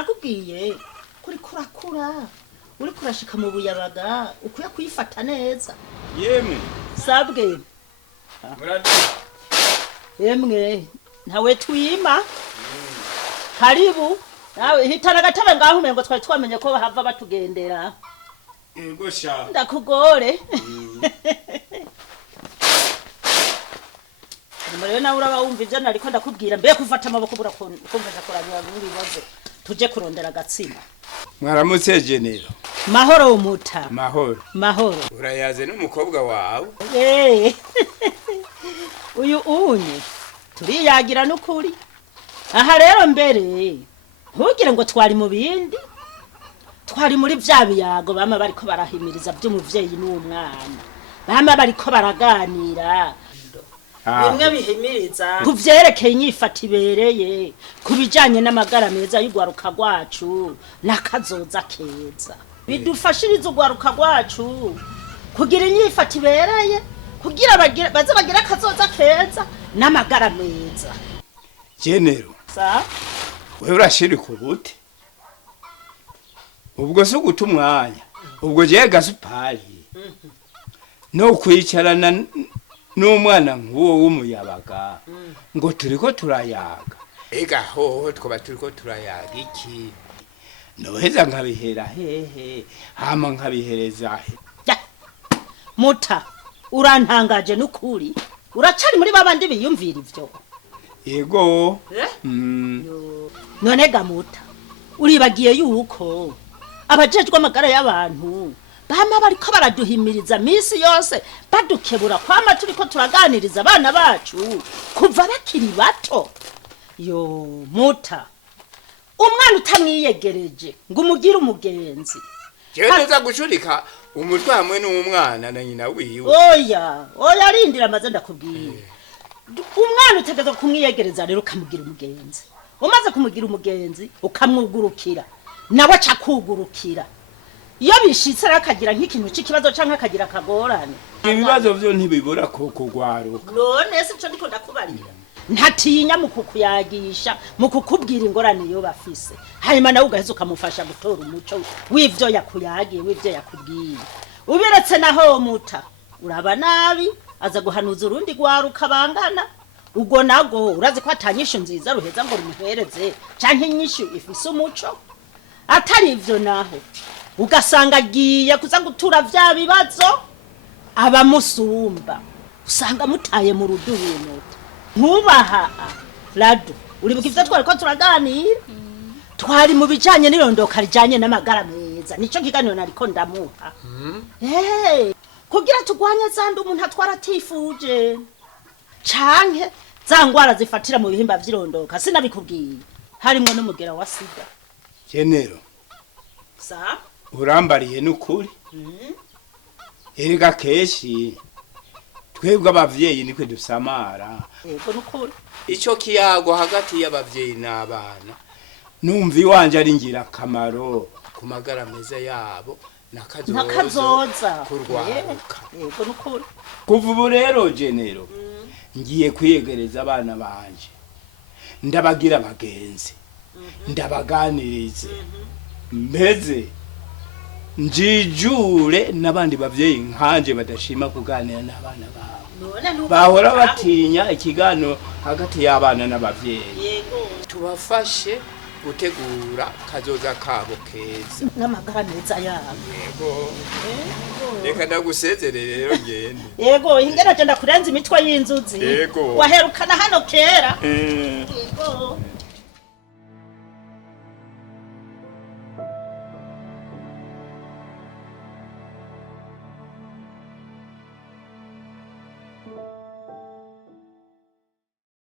sinakubwiye kuri kurakura uri kurashika mu buyabaga ukuya kuyifata neza yemwe sabwe yemwe ntawe twima karibu nawe hitana gatebe ngaho umengo twari twamenye ko hava batugendera ego sha ndakugore Murebe nawe uraba wumva ivyo nariko ndakubwira mbe kufata amaboko burakumva kuranywa n'ibibazo tuje kurondera agatsima mwaramutse Genero mahoro umuta mahoro urayaze n'umukobwa wawe uyu unye turiyagira n'ukuri aha rero mbere ntugire ngo twari mu bindi twari muri vya biyago bama bariko barahimiriza by'umuvyeyi n'umwana bama bariko baraganira bimwe bihimiriza kuvyerekeye inyifata ibereye kubijanye n'amagara meza y'ugwaruka rwacu n'akazoza keza bidufashiriza ugwaruka rwacu kugira inyifata ibereye kugira baze bagira akazoza keza n'amagara meza Genero sa wewe urashirika ubute ubwo so guta umwanya ubwo je gasupari no kwicarana n'umwana nk'uwo w'umuyabaga ngo turiko turayaga ega hoho twoba turiko turayaga iki noheza nkabihera hehe hama nkabihereza he muta urantangaje n'ukuri uracari muri babandi biyumvira ivyo yego none gamuta uribagiye yuko abajejwe amagara y'abantu bama bariko baraduhimiriza misi yose badukebura kwama turiko turaganiriza abana bacu kuva bakiri bato yo muta umwana utamwiyegereje ngo umugire umugenzi jewe neza gushurika umutwe hamwe n'umwana na nyina wiwe oya arindira maze ndakubwiye umwana utegeza kumwiyegereza rero ukamugira umugenzi umaze kumugira umugenzi ukamwugurukira nawe acakugurukira iyo bishitse rakagira nk'ikintu cy'ikibazo canke akagira akagorane ibibazo byo ntibibura ko kugwaruka none se cyo ndiko ndakubarira ntatinya mu kukuyagisha mu kukubwira ingorane yo bafise hanyuma nawe ugaheza ukamufasha gutora umuco w'ivyo yakuyagiye w'ivyo yakubwiye ubiretse naho muta uraba nabi aza guhanuza urundi gwaruka bangana ubwo nago urazi ko atanyisho nziza ruheza ngo rumuhereze canke inyishu ifise umuco atari ivyo naho ugasanga agiye kuza gutura vya bibazo abamusumba usanga mutaye mu rudubi nkubaha rado uribuka ivyo twari ko turaganira twari mu bijanye n'irondoka rijanye n'amagara meza nico kiganiro nariko ndamuha kugira tugwanye zandi umuntu atwara atifuje canke za ngwara zifatira mu bihimba vy'irondoka sinabikubwiye harimo n'umugera wa sida Genero sa urambariye n'ukuri erega keshi twebwe abavyeyi nikwe dusamara yego n'ukuri ico kiyago hagati y'abavyeyi n'abana numva iwanje ari ngira kamaro ku magara meza yabo nakazoza kurwaruka yego n'ukuri kuva ubu rero Genero ngiye kwiyegereza abana banje ndabagira abagenzi ndabaganirize mbeze njijure n'abandi bavyeyi nkanje badashima kuganira n'abana babo bahora batinya ikigano hagati y'abana n'abavyeyi yego tubafashe gutegura kazoza kabo keza n'amagara meza yabo yego reka ndagusezerere rero ngende yego ingena je ndakurenza imitwe y'inzuzi yego waherukana hano kera yego